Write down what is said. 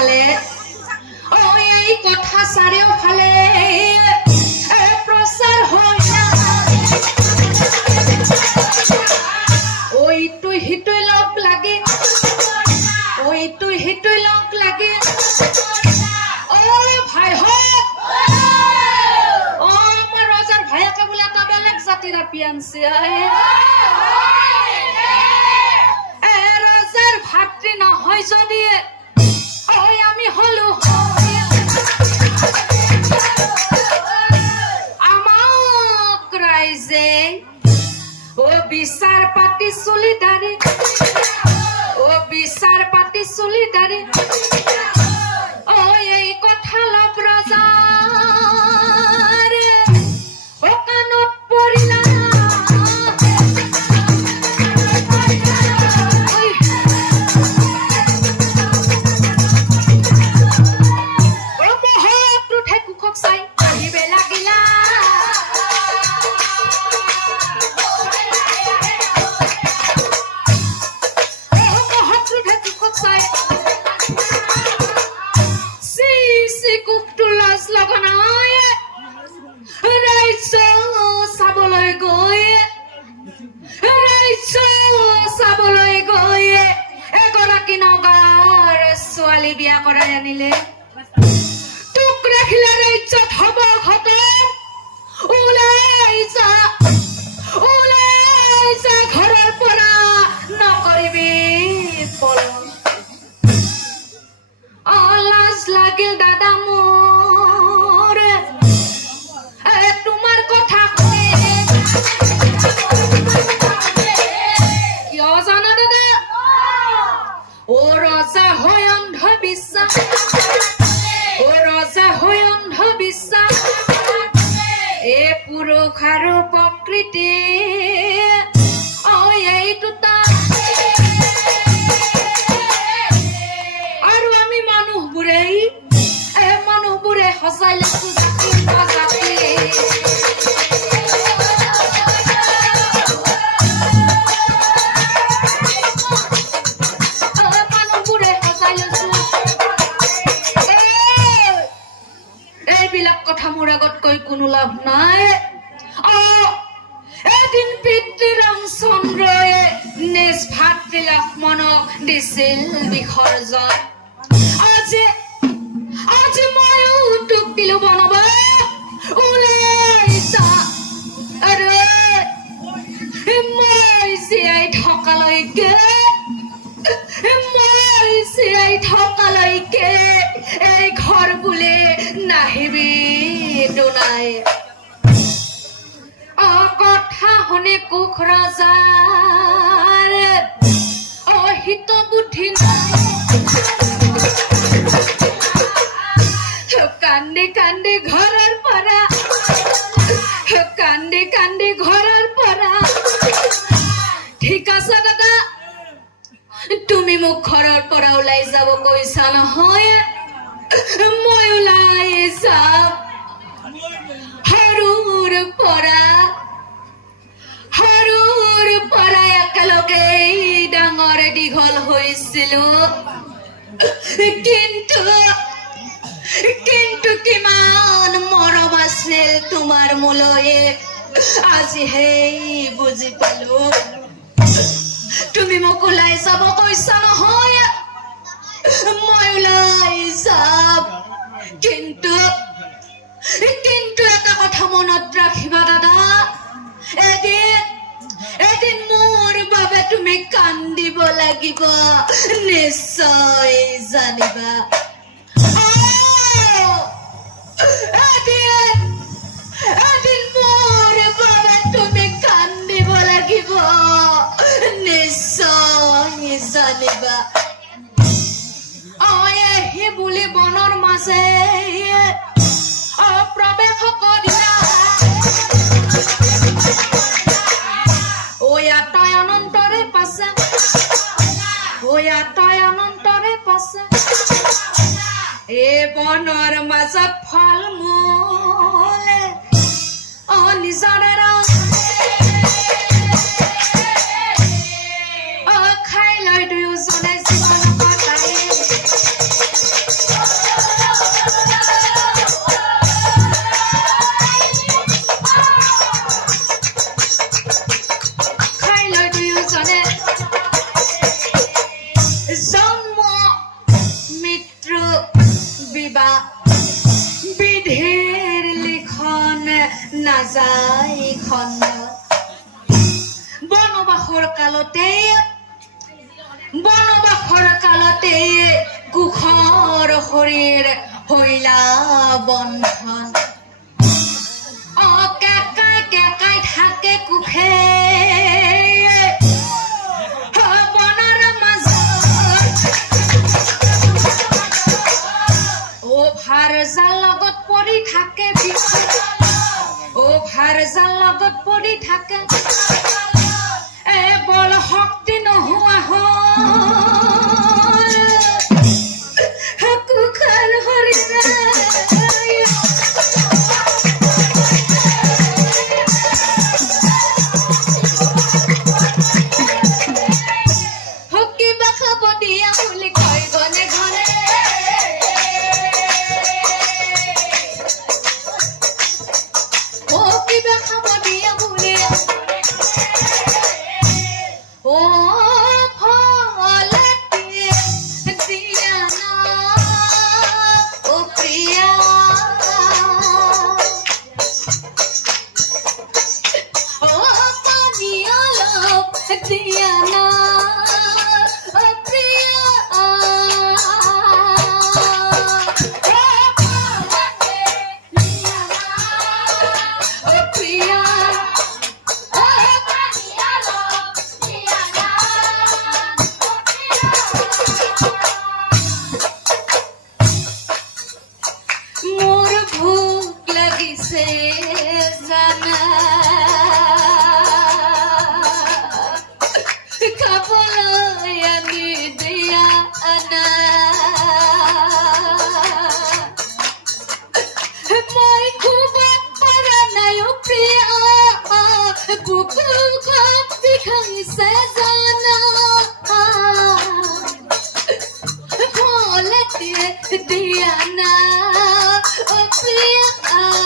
চাৰিওফালে এই কথা চাৰিওফালে প্ৰচাৰ হৈ ইটো সিটোই লগ লাগি ইটো সিটোই লগ লাগি ভাই আমাৰ ৰজাৰ ভায়েকে বোলে এটা বেলেগ জাতিৰ আপি আনছে ৰজাৰ ভাতৃ নহয় যদি আমি হলো আমাক ৰাইজে বিচাৰ পাতি চুলি দাৰি বিচাৰ পাতি চুলি দাৰি এই কথা লগ ৰজাৰ কাণত পৰিলা কুশক চাই আহিবে লাগিলা ছোৱালী বিয়া কৰাই আনিলে তোক ৰাখিলে ইজ্জত হব খতম ওলাই যা ঘৰৰ পৰা নকৰিবি পলম লাজ লাগিল দাদা মোৰ তোমাৰ কথা কিয় জানা দাদা ৰজা হৈ অন্ধবিশ্বাস ৰজা হৈ অন্ধবিশ্বাস এই পুৰুষ আৰু প্ৰকৃতি এই দুটা আৰু আমি মানুহবোৰে সজাই লৈছো জাতি প্ৰজাতি কথা মোৰ আগত কৈ কোনো লাভ নাই এদিন পিতৃ ৰামচন্দ্ৰয়ে নিজ ভাতৃ লক্ষ্মণক দিছিল বিসৰ্জন আজি ময়ো তোক দিলো বনবাস ওলাই যা মই জীয়াই থকালৈকে এই ঘৰ বোলে নাহিবি দুনাই কথা শুনি কুশ ৰজাৰ হিত বুদ্ধি নাই কান্দি কান্দি ঘৰৰ পৰা ঠিক আছে দাদা তুমি মোক ঘৰৰ পৰা ওলাই যাব কৈছা নহয় মই ওলাই যাম সৰুৰ পৰা একেলগে ডাঙৰ দীঘল হৈছিলো কিন্তু কিমান মৰম আছিল তোমাৰ মোলৈ আজিহে বুজি পালো তুমি মোক ওলাই যাব কৈছা নহয় মই ওলাই যাম কিন্তু এটা কথা মনত ৰাখিবা দাদা এদিন মোৰ বাবে তুমি কান্দিব লাগিব নিশ্চয় জানিবা এদিন মোৰ বাবে তুমি কান্দিব লাগিব নিশ্চয় জানিবা সি বুলি বনৰ মাজে প্ৰৱেশ কৰিলা তই অনন্তৰে পাছে এই বনৰ মাজত ফল মূলে নিজৰে খাই লৈ দুয়োজনে জীৱন কটাই কিবা বিধিৰ লিখন নাযায় খনত বনবাসৰ কালতে কুখৰ শৰীৰ হৈলা বন্ধন কেকাই থাকে কুখে বনৰ মাজত ভাৰ জাল লগত পৰি থাকে ভাৰ জাল লগত পৰি থাকে বল শক্তি নোহোৱা হ'ল কুখাৰ শৰীৰে কিবা খাব দিয়া বুলি কয় গনে ঘৰে কিবা খাব দিয়া বুলি Diana, oh Priya.